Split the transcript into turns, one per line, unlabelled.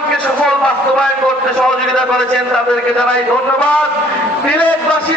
প্রোগ্রামকে সফল বাস্তবায়ন করতে সহযোগিতা করেছেন তাদেরকে জানাই ধন্যবাদ। সিলেটবাসী